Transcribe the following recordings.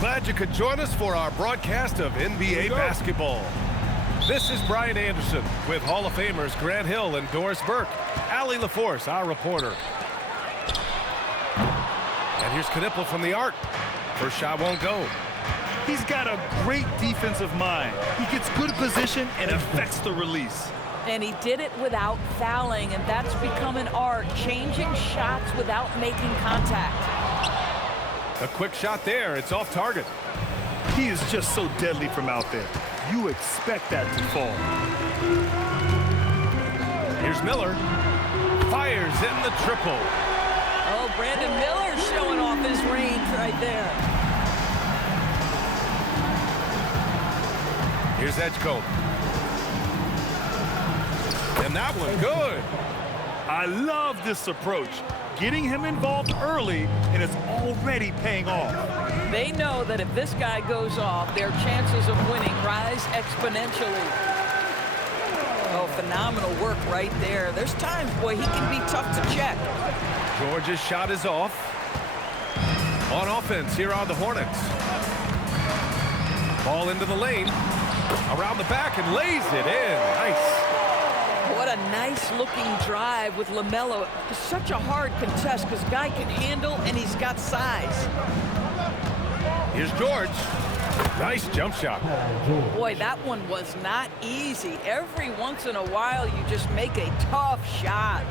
Glad you could join us for our broadcast of NBA basketball. This is Brian Anderson with Hall of Famers Grant Hill and Doris Burke. Allie LaForce, our reporter. And here's Knipple from the arc. First shot won't go. He's got a great defensive mind. He gets good position and affects the release. And he did it without fouling, and that's become an art, changing shots without making contact. A quick shot there. It's off target. He is just so deadly from out there. You expect that to fall. Here's Miller. Fires in the triple. Oh, Brandon Miller showing off his range right there. Here's Edgecombe. And that one good. I love this approach. Getting him involved early, and it's already paying off. They know that if this guy goes off, their chances of winning rise exponentially. Oh, phenomenal work right there. There's times, boy, he can be tough to check. George's shot is off. On offense, here are the Hornets. Ball into the lane. Around the back and lays it in. Nice. What a nice-looking drive with LaMelo. It's such a hard contest because guy can handle and he's got size. Here's George. Nice jump shot. Boy, that one was not easy. Every once in a while, you just make a tough shot.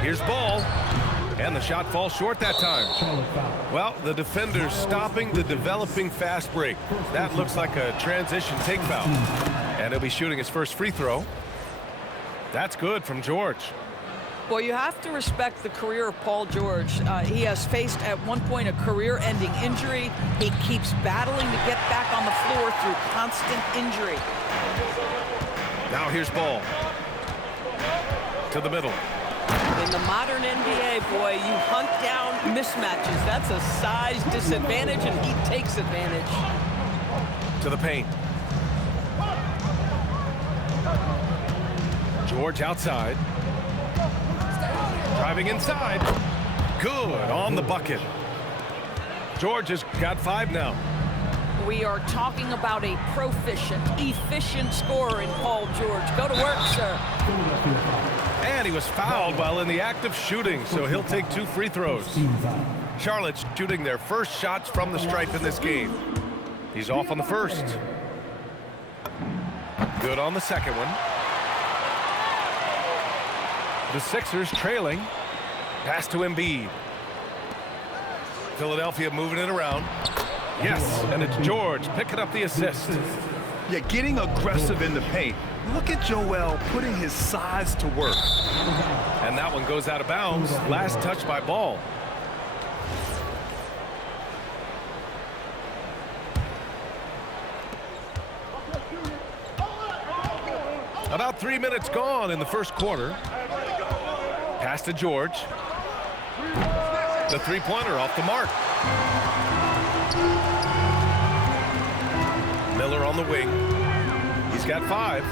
Here's Ball. And the shot falls short that time. Well, the defender's stopping the developing fast break. That looks like a transition take foul. And he'll be shooting his first free throw. That's good from George. Well, you have to respect the career of Paul George. He has faced at one point a career-ending injury. He keeps battling to get back on the floor through constant injury. Now here's Ball. To the middle. In the modern NBA, boy, you hunt down mismatches. That's a size disadvantage, and he takes advantage. To the paint. George outside. Driving inside. Good on the bucket. George has got 5 now. We are talking about a proficient, efficient scorer in Paul George. Go to work, sir. And he was fouled while in the act of shooting, so he'll take 2 free throws. Charlotte's shooting their first shots from the stripe in this game. He's off on the first. Good on the second one. The Sixers trailing. Pass to Embiid. Philadelphia moving it around. Yes, and it's George picking up the assist. Yeah, getting aggressive in the paint. Look at Joel putting his size to work. And that one goes out of bounds. Last touch by Ball. About 3 minutes gone in the first quarter. Pass to George. The three-pointer off the mark. Miller on the wing. He's got 5.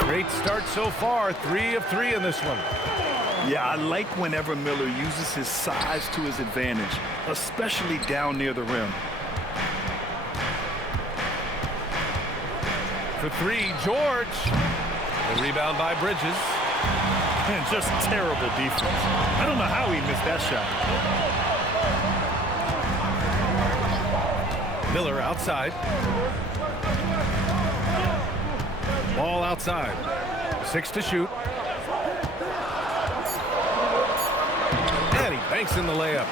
Great start so far. 3 of 3 in this one. Yeah, I like whenever Miller uses his size to his advantage, especially down near the rim. For 3, George. The rebound by Bridges. And just terrible defense. I don't know how he missed that shot. Miller outside. Ball outside. 6 to shoot. And he banks in the layup.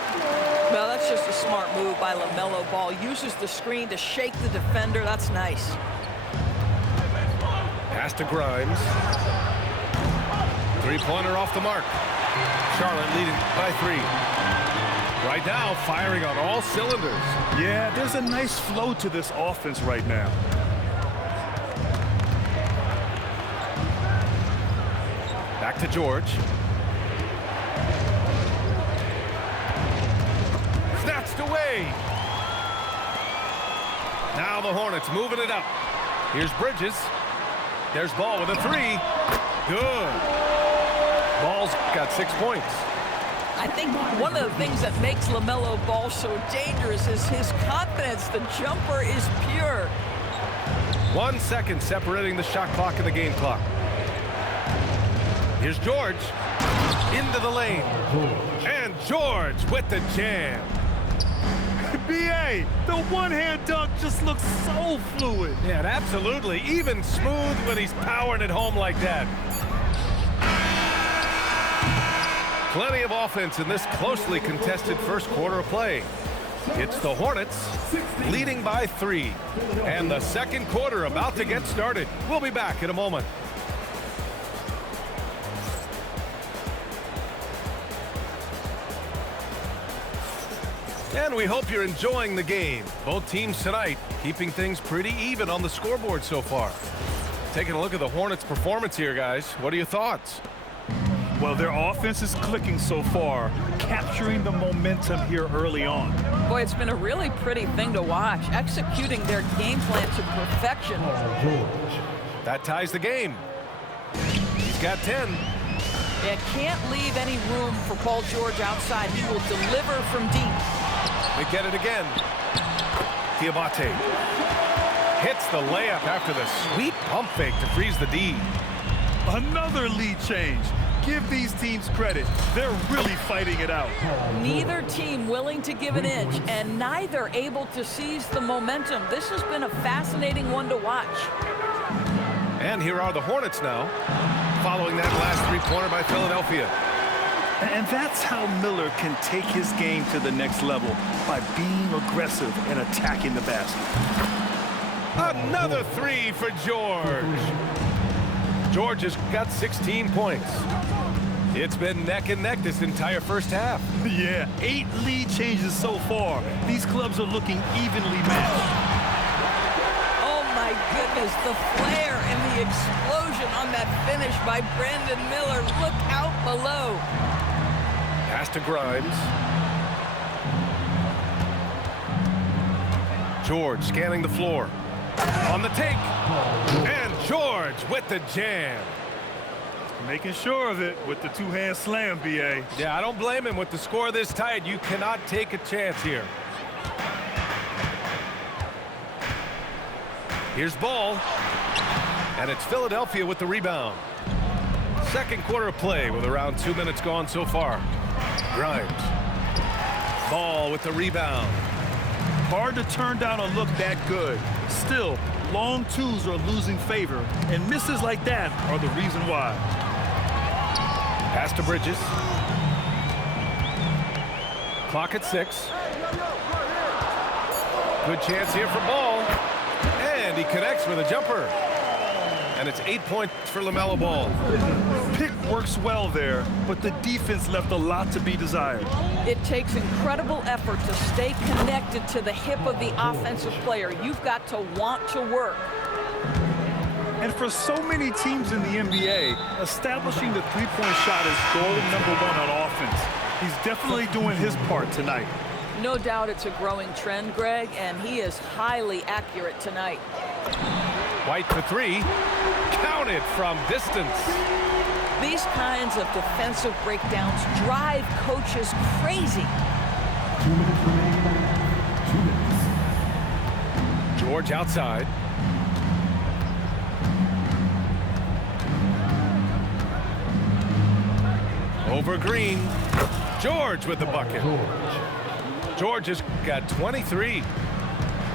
Well, that's just a smart move by LaMelo Ball. Uses the screen to shake the defender. That's nice. Pass to Grimes. Three-pointer off the mark. Charlotte leading by 3. Right now, firing on all cylinders. Yeah, there's a nice flow to this offense right now. Back to George. Snatched away. Now the Hornets moving it up. Here's Bridges. There's Ball with a 3. Good. Ball's got 6 points. I think one of the things that makes LaMelo Ball so dangerous is his confidence. The jumper is pure. 1 second separating the shot clock and the game clock. Here's George into the lane. And George with the jam. B.A., the one-hand dunk just looks so fluid. Yeah, absolutely. Even smooth when he's powering it home like that. Plenty of offense in this closely contested first quarter of play. It's the Hornets leading by 3. And the second quarter about to get started. We'll be back in a moment. And we hope you're enjoying the game. Both teams tonight keeping things pretty even on the scoreboard so far. Taking a look at the Hornets' performance here, guys. What are your thoughts? Well, their offense is clicking so far, capturing the momentum here early on. Boy, it's been a really pretty thing to watch, executing their game plan to perfection. That ties the game. He's got 10. It can't leave any room for Paul George outside. He will deliver from deep. They get it again. Diabate hits the layup after the sweet pump fake to freeze the D. Another lead change. Give these teams credit. They're really fighting it out. Neither team willing to give an inch, and neither able to seize the momentum. This has been a fascinating one to watch. And here are the Hornets now, following that last three-pointer by Philadelphia. And that's how Miller can take his game to the next level, by being aggressive and attacking the basket. Another three for George. George has got 16 points. It's been neck and neck this entire first half. Yeah, 8 lead changes so far. These clubs are looking evenly matched. Oh my goodness, the flare and the explosion on that finish by Brandon Miller. Look out below. Pass to Grimes. George scanning the floor. On the take. And George with the jam. Making sure of it with the two-hand slam, B.A. Yeah, I don't blame him. With the score this tight, you cannot take a chance here. Here's Ball. And it's Philadelphia with the rebound. Second quarter of play with around 2 minutes gone so far. Grimes. Ball with the rebound. Hard to turn down a look that good. Still, long twos are losing favor, and misses like that are the reason why. Pass to Bridges. Clock at 6. Good chance here for Ball. And he connects with a jumper. And it's 8 points for LaMelo Ball. Pick works well there, but the defense left a lot to be desired. It takes incredible effort to stay connected to the hip of the offensive player. You've got to want to work. And for so many teams in the NBA, establishing the three-point shot is goal number 1 on offense. He's definitely doing his part tonight. No doubt it's a growing trend, Greg, and he is highly accurate tonight. White for 3. Counted from distance. These kinds of defensive breakdowns drive coaches crazy. 2 minutes remaining. 2 minutes. George outside. Over Green. George with the bucket. George has got 23.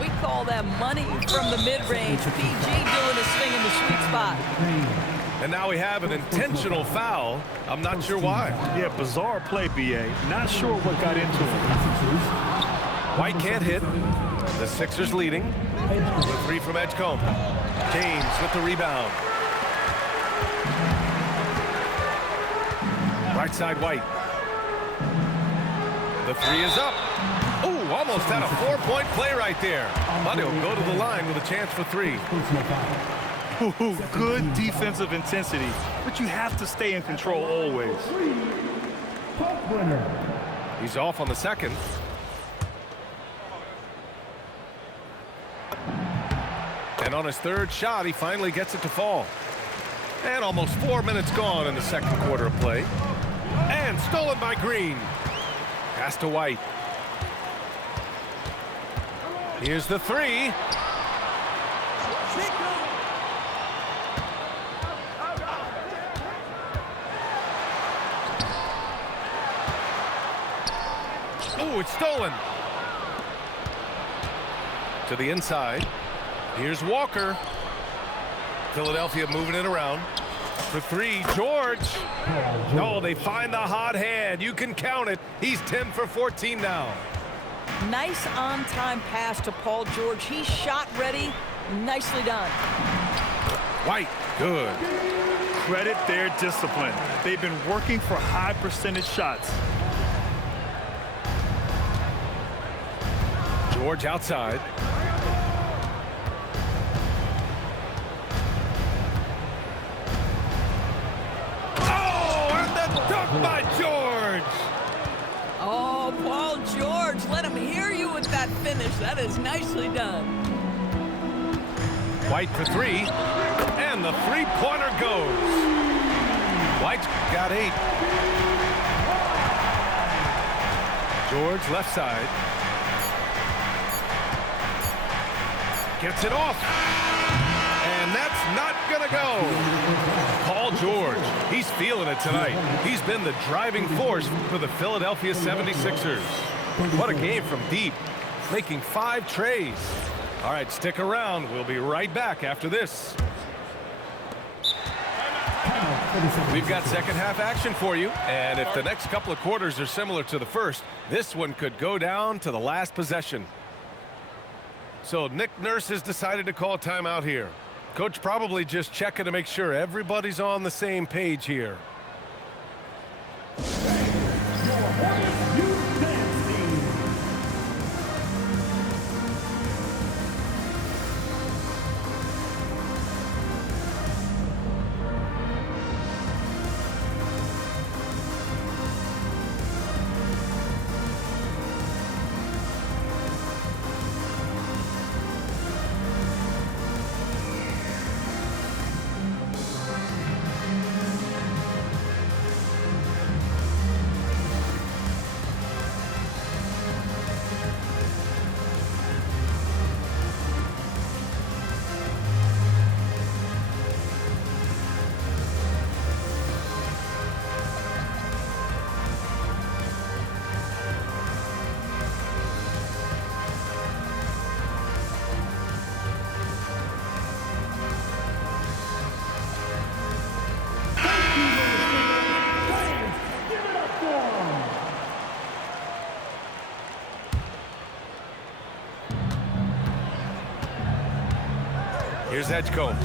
We call that money from the mid-range. PG doing his thing in the sweet spot. And now we have an intentional foul. I'm not sure why. Yeah, bizarre play, B.A. Not sure what got into him. White can't hit. The Sixers leading. With 3 from Edgecombe. James with the rebound. Right side White. The 3 is up. Ooh, almost had a 4-point play right there. But he'll go to the line with a chance for 3. Ooh, good defensive intensity, but you have to stay in control always. He's off on the second. And on his third shot, he finally gets it to fall. And almost 4 minutes gone in the second quarter of play. And stolen by Green. Pass to White. Here's the three. Oh, it's stolen. To the inside. Here's Walker. Philadelphia moving it around. For three, George. No, they find the hot hand. You can count it. He's 10 for 14 now. Nice on-time pass to Paul George. He's shot ready. Nicely done. White, good. Credit their discipline. They've been working for high percentage shots. George outside. By George. Oh, Paul George, let him hear you with that finish. That is nicely done. White for three, and the three-pointer goes. White's got 8. George left side. Gets it off. And that's not gonna go. Paul George, he's feeling it tonight. He's been the driving force for the Philadelphia 76ers. What a game from deep, making 5 trays. All right, stick around. We'll be right back after this. We've got second half action for you, and if the next couple of quarters are similar to the first, this one could go down to the last possession. So Nick Nurse has decided to call timeout here. Coach probably just checking to make sure everybody's on the same page here. Here's Edgecombe.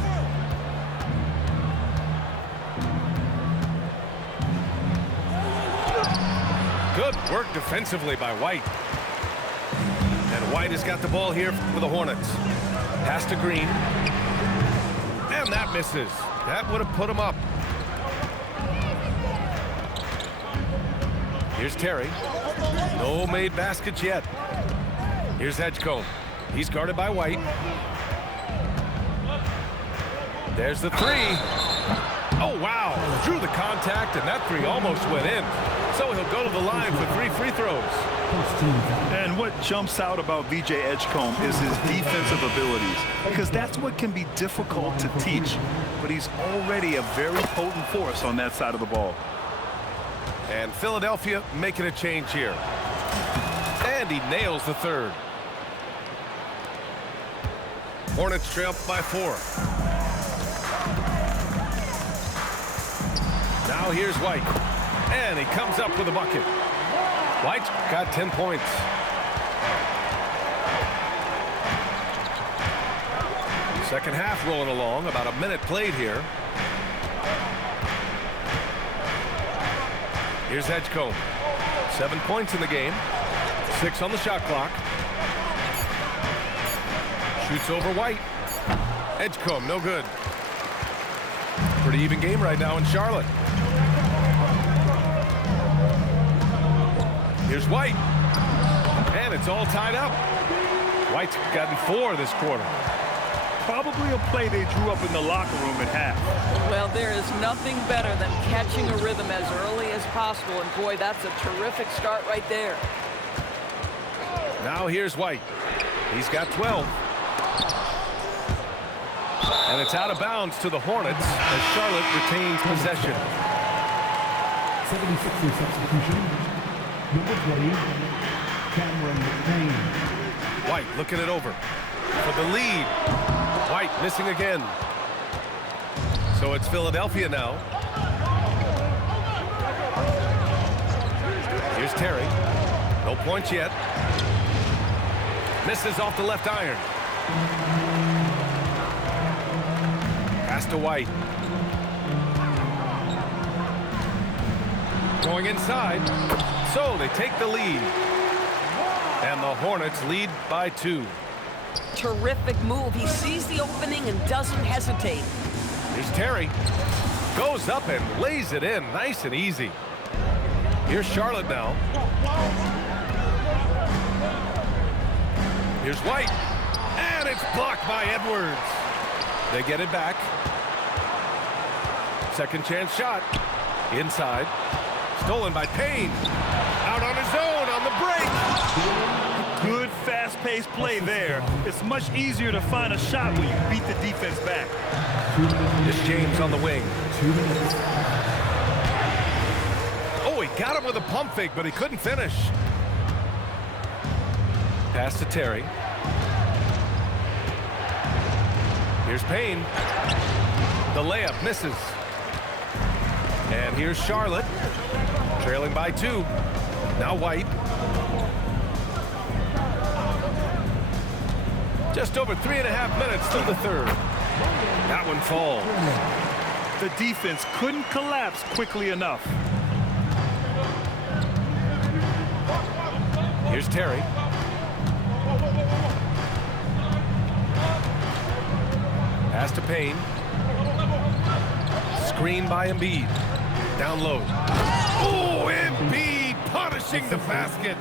Good work defensively by White. And White has got the ball here for the Hornets. Pass to Green. And that misses. That would have put him up. Here's Terry. No made baskets yet. Here's Edgecombe. He's guarded by White. There's the three. Oh, wow. Drew the contact, and that three almost went in. So he'll go to the line for 3 free throws. And what jumps out about VJ Edgecombe is his defensive abilities, because that's what can be difficult to teach, but he's already a very potent force on that side of the ball. And Philadelphia making a change here. And he nails the third. Hornets trail by 4. Now here's White. And he comes up with a bucket. White's got 10 points. Second half rolling along. About a minute played here. Here's Edgecombe. 7 points in the game. 6 on the shot clock. Shoots over White. Edgecombe, no good. Pretty even game right now in Charlotte. Here's White. And it's all tied up. White's gotten 4 this quarter. Probably a play they drew up in the locker room at half. Well, there is nothing better than catching a rhythm as early as possible. And, boy, that's a terrific start right there. Now here's White. He's got 12. And it's out of bounds to the Hornets as Charlotte retains possession. 76er substitution. Number 20, Cameron McBain. White looking it over for the lead. White missing again. So it's Philadelphia now. Here's Terry. No points yet. Misses off the left iron. Pass to White. Going inside. So they take the lead. And the Hornets lead by 2. Terrific move. He sees the opening and doesn't hesitate. Here's Terry. Goes up and lays it in nice and easy. Here's Charlotte now. Here's White. And it's blocked by Edwards. They get it back. Second chance shot. Inside. Stolen by Payne. Out on his own on the break. Good fast-paced play there. It's much easier to find a shot when you beat the defense back. It's James on the wing. 2 minutes. Oh, he got him with a pump fake, but he couldn't finish. Pass to Terry. Here's Payne. The layup misses. And here's Charlotte. Trailing by 2. Now White. Just over 3.5 minutes through the third. That one falls. The defense couldn't collapse quickly enough. Here's Terry. Pass to Payne. Screen by Embiid. Down low. Oh, Embiid punishing the basket.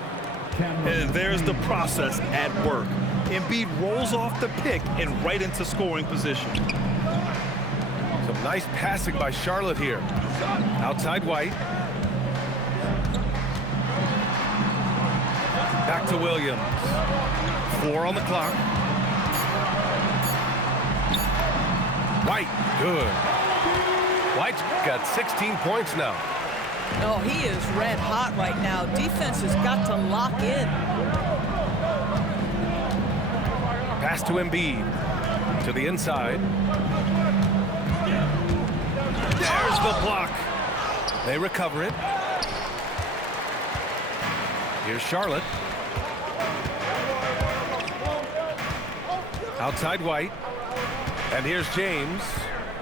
And there's the process at work. Embiid rolls off the pick and right into scoring position. Some nice passing by Charlotte here. Outside White. Back to Williams. 4 on the clock. White, good. White's got 16 points now. Oh, he is red hot right now. Defense has got to lock in. Pass to Embiid. To the inside. There's the block. They recover it. Here's Charlotte. Outside White. And here's James.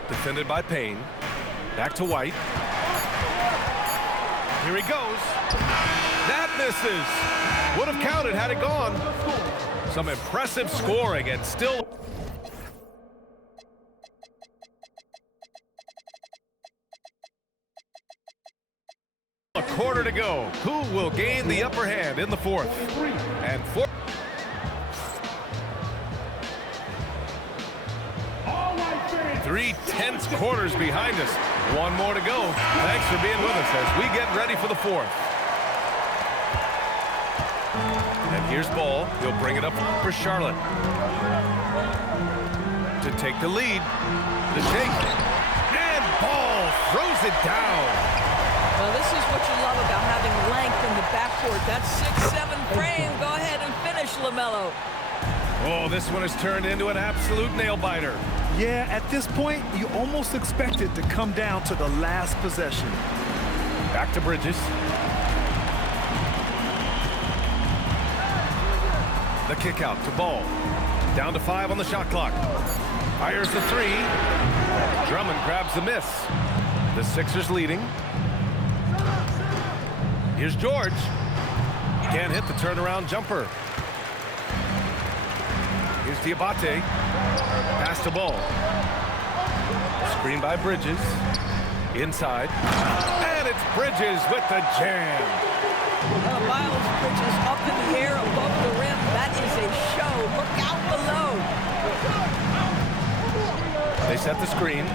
Defended by Payne. Back to White. Here he goes. That misses. Would have counted had it gone. Some impressive scoring and still... A quarter to go. Who will gain the upper hand in the fourth? And fourth. Three tense quarters behind us. One more to go. Thanks for being with us as we get ready for the fourth. And here's Ball. He'll bring it up for Charlotte. To take the lead. The shake. And Ball throws it down. Well, this is what you love about having length in the backcourt. That 6'7" frame. Go ahead and finish, LaMelo. Oh, this one has turned into an absolute nail-biter. Yeah, at this point, you almost expect it to come down to the last possession. Back to Bridges. The kick out to Ball. Down to 5 on the shot clock. Fires the 3. Drummond grabs the miss. The Sixers leading. Here's George. Can't hit the turnaround jumper. Here's Diabate. Pass to Ball. Screen by Bridges. Inside. And it's Bridges with the jam. Miles Bridges up in the air above the rim. That is a show. Look out below. They set the screen.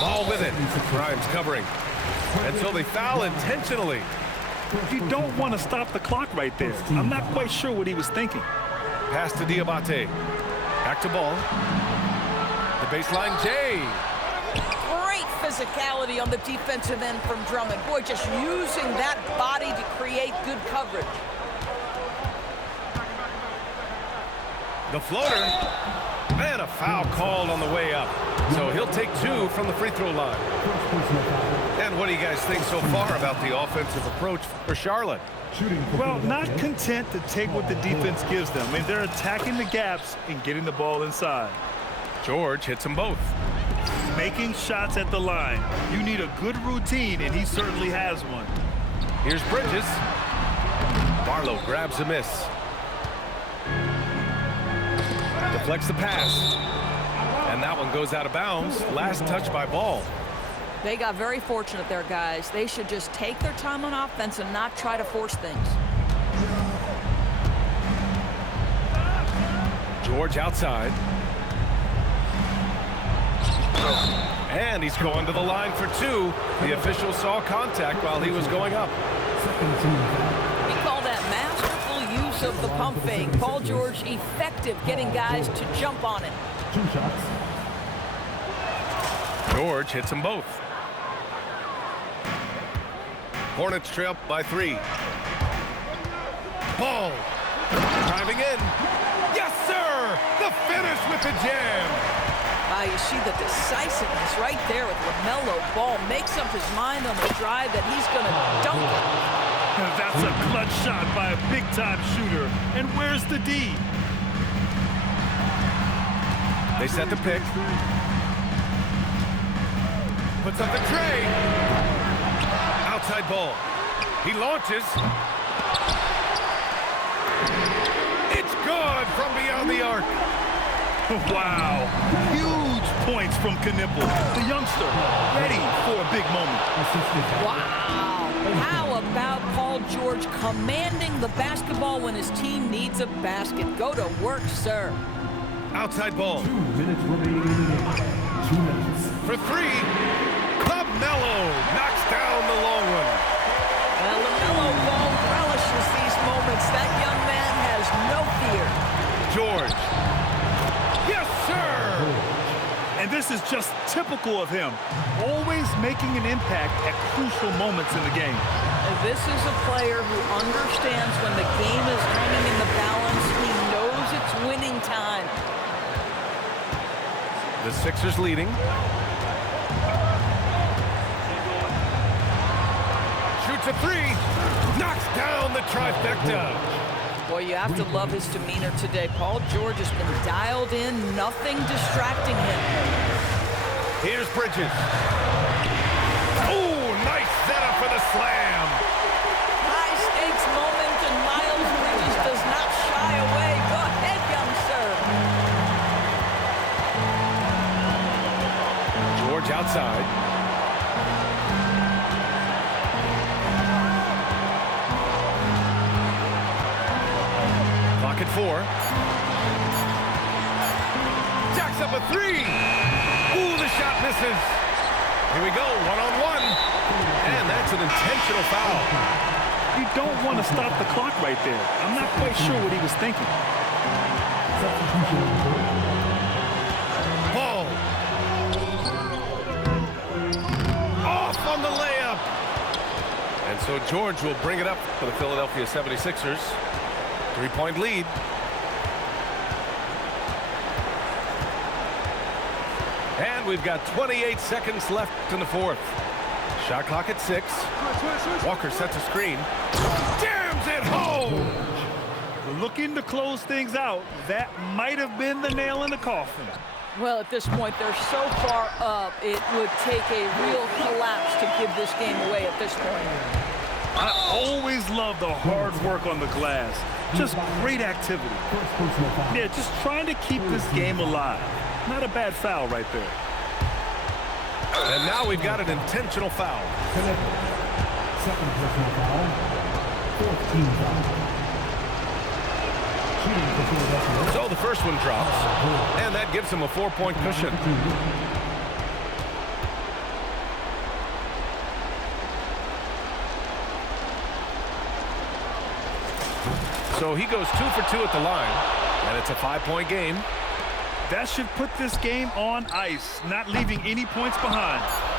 Ball with it. Grimes covering. And so they foul intentionally. You don't want to stop the clock right there. I'm not quite sure what he was thinking. Pass to Diabate. Back to ball. The baseline, Jay. Great physicality on the defensive end from Drummond. Boy, just using that body to create good coverage. The floater. And a foul called on the way up. So he'll take 2 from the free throw line. And what do you guys think so far about the offensive approach for Charlotte? Well, not content to take what the defense gives them. I mean, they're attacking the gaps and getting the ball inside. George hits them both. Making shots at the line. You need a good routine, and he certainly has one. Here's Bridges. Barlow grabs a miss. Deflects the pass. And that one goes out of bounds. Last touch by Ball. They got very fortunate there, guys. They should just take their time on offense and not try to force things. George outside. And he's going to the line for 2. The official saw contact while he was going up. He called that masterful use of the pump fake. Paul George effective getting guys to jump on it. 2 shots. George hits them both. Hornets trail by 3. Ball. Driving in. Yes, sir! The finish with the jam. You see the decisiveness right there with LaMelo Ball. Makes up his mind on the drive that he's going to dunk it. That's a clutch shot by a big-time shooter. And where's the D? They set the pick. Puts up the tray. Outside ball. He launches. It's good from beyond the arc. Wow. Huge points from Knipple, the youngster, ready for a big moment. Wow. How about Paul George commanding the basketball when his team needs a basket? Go to work, sir. Outside ball. 2 minutes remaining in the game. 2 minutes. For 3. LaMelo knocks down the long one. Well, LaMelo Ball relishes these moments. That young man has no fear. George. Yes, sir! And this is just typical of him. Always making an impact at crucial moments in the game. And this is a player who understands when the game is hanging in the balance. He knows it's winning time. The Sixers leading. Shoots a 3. Knocks down the trifecta. Boy, you have to love his demeanor today. Paul George has been dialed in, nothing distracting him. Here's Bridges. Oh, nice setup for the slam. High stakes moment, and Miles Bridges does not shy away. Go ahead, young sir. George outside. Clock at 4. Jacks up a 3. Ooh, the shot misses. Here we go, one-on-one. And that's an intentional foul. You don't want to stop the clock right there. I'm not quite sure what he was thinking. Ball. Off on the layup. And so George will bring it up for the Philadelphia 76ers. 3-point lead. And we've got 28 seconds left in the 4th. Shot clock at 6. Walker sets a screen. Jams it home! Looking to close things out. That might have been the nail in the coffin. Well, at this point, they're so far up, it would take a real collapse to give this game away at this point. I always love the hard work on the glass. Just great activity. Yeah, just trying to keep this game alive. Not a bad foul right there. And now we've got an intentional foul. Second personal foul. 4th team foul. Shooting for Philadelphia. So the first one drops, and that gives him a 4-point cushion. So he goes 2 for 2 at the line, and it's a 5-point game. That should put this game on ice, not leaving any points behind.